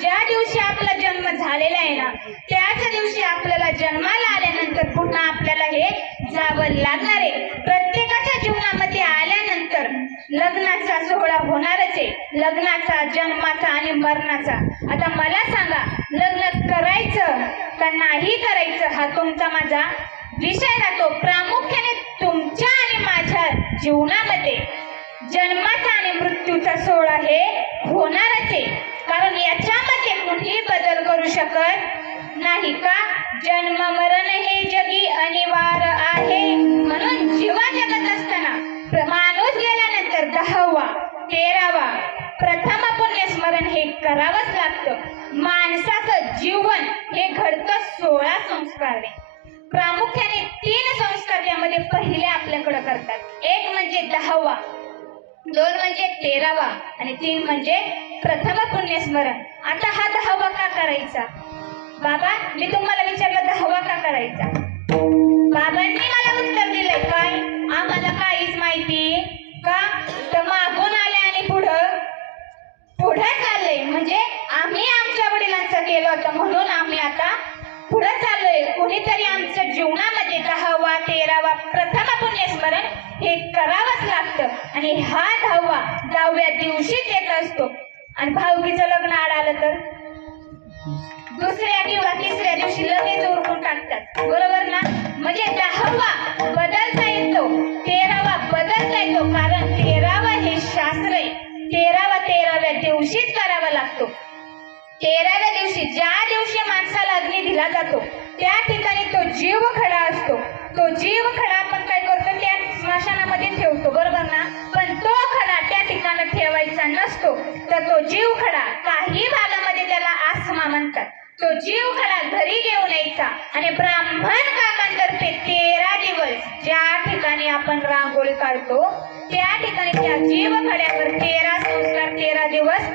ज्या दिवशी आपला जन्म झालेला आहे ना त्याच दिवशी आपल्याला जन्माला आल्यानंतर पुन्हा आपल्याला हे जावं लागणार आहे. प्रत्येकाच्या जीवनामध्ये आल्यानंतर लग्नाचा सोहळा होणारच आहे. लग्नाचा जन्माचा आणि मरणाचा. आता मला सांगा लग्न करायचं का नाही करायचं हा तुमचा माझा विषय राहतो प्रामुख्याने तुमच्या आणि माझ्या जीवनामध्ये. जन्माचा आणि मृत्यूचा सोहळा हे होणारच आहे कारण याच्यामध्ये कुणीही बदल करू शकत नाही का? जन्म मरण हे जगी अनिवार्य आहे. म्हणून जीवा जगत असताना माणूस गेल्यानंतर दहावा तेरावा प्रथम पुण्यस्मरण हे करावंच लागतं. माणसाचं जीवन हे घडतं सोळा संस्काराने प्रामुख्याने तीन संस्कार यामध्ये पहिले आपल्याकडे करतात. एक म्हणजे दहावा दोन म्हणजे तेरावा आणि तीन म्हणजे प्रथम पुण्यस्मरण. आता हा दहावा का करायचा? बाबा मी तुम्हाला विचारलं दहावा का करायचा? आणि हा दहावा दहाव्या दिवशीच येत असतो. आणि भाऊकीचं लग्न आलं तर? दुसऱ्या किंवा तिसऱ्या दिवशी लगेच उरकून टाकतात. बरोबर ना? म्हणजे दहावा बदलता येतो तेरावा बदलता येतो. कारण तेरावा हे शास्त्र आहे. तेरावा तेराव्या दिवशीच करावा लागतो. तेराव्या दिवशी ज्या दिवशी माणसाला अग्नी दिला जातो त्या ठिकाणी तो जीव खडा असतो. तो जीव खडा आपण काय करतो त्या स्मशानामध्ये ठेवतो. तो जीव खडा. काही भागामध्ये त्याला आसमा म्हणतात. तो जीव खडा घरी घेऊन यायचा. आणि ब्राह्मण काकांतर्फे तेरा दिवस ज्या ठिकाणी आपण रांगोळी काढतो त्या ठिकाणी त्या जीव खड्यावर तेरा संस्कार तेरा दिवस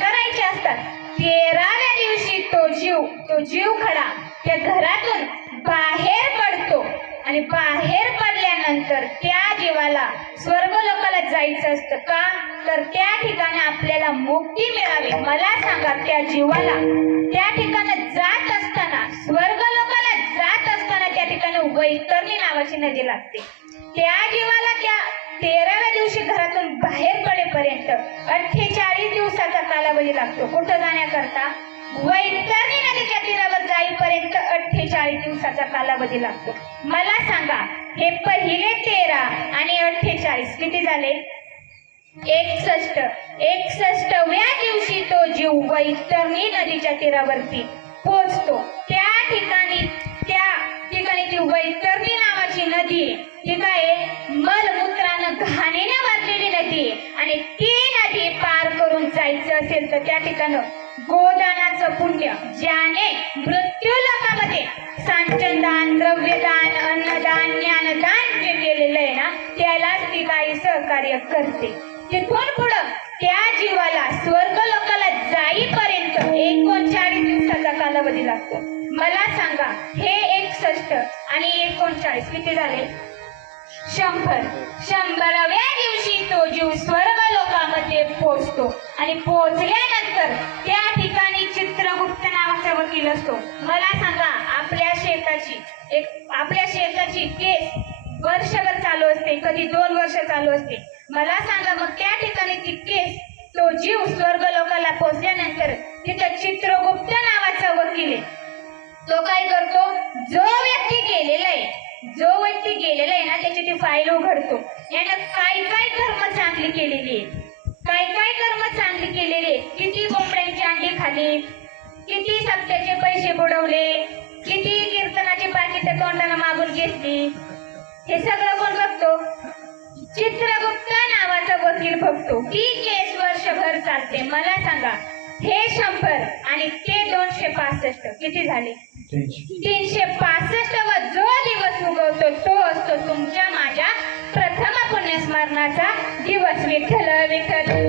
करायचे असतात. तेराव्या दिवशी तो जीव तो जीव खडा त्या घरातून बाहेर पडतो. आणि बाहेर पड पडल्यानंतर त्या जीवाला स्वर्ग लोकाला जायचं असतं का? तर त्या ठिकाणी आपल्याला मुक्ती मिळावी. मला सांगा त्या जीवाला त्या ठिकाणी जात असताना स्वर्ग लोकाला जात असताना त्या ठिकाणी वैतरणी नावाची नदी लागते. त्या जीवाला त्या तेराव्या दिवशी घरातून बाहेर पडेपर्यंत अठ्ठेचाळीस दिवसाचा कालावधी लागतो. कुठं जाण्याकरता? वैतरणी नदीच्या तीरावर जाईपर्यंत अठ्ठेचाळीस दिवसाचा कालावधी लागतो. मला हे पहिले तेरा आणि अठ्ठेचाळीस. किती झाले? एकसष्ट. एकसष्टव्या दिवशी तो जीव वैतरणी नदीच्या तीरावरती पोचतो त्या ठिकाणी त्या ठिकाणी ती वैतरणी नावाची नदी ती काय मलमूत्रानं घाणीने भरलेली नदी आणि ती नदी पार करून जायचं असेल तर त्या ठिकाणी गोदानाचं पुण्य ज्याने मृत्यू लोकामध्ये सांचन दान द्रव्यदान अन्नदान सहकार्य करते. तिथून पुढं त्या जीवाला स्वर्ग लोकाला जाईपर्यंत एकोणचाळीस दिवसाचा कालावधी लागतो. मला सांगा हे एकसष्ट आणि एकोणचाळीस किती झाले? शंभर. शंभराव्या दिवशी तो जीव स्वर्ग लोकामध्ये पोहोचतो आणि पोहोचल्यानंतर त्या ठिकाणी चित्रगुप्त नावाचा वकील असतो. मला सांगा आपल्या शेताची एक आपल्या शेताची केस वर्षभर चालू असते कधी दोन वर्ष चालू असते. मला सांगा मग त्या ठिकाणी ती केस तो जीव स्वर्ग लोकाला पोहोचल्यानंतर तिथं चित्रगुप्त नावाचा वकील आहे. तो काय करतो? जो व्यक्ती गेलेला आहे जो व्यक्ती गेलेला आहे ना त्याची ती फाईल उघडतो. यानं काय काय कर्म चांगली केलेली आहे काय काय कर्म चांगली केलेली आहे किती कोंबड्यांची अंडी खाली? किती सप्त्याचे पैसे बुडवले? किती कीर्तनाची पाकिटं तोंडाला मागून घेतली? हे सगळं कोण बघतो. चित्रगुप्त नावाचा वकील बघतो. ती केस वर्षभर चालते. मला सांगा हे शंभर आणि ते दोनशे पासष्ट किती झाले? तीनशे पासष्ट व जो दिवस उगवतो तो असतो तुमच्या माझ्या प्रथम पुण्यस्मरणाचा दिवस. विठ्ठल विठ्ठल.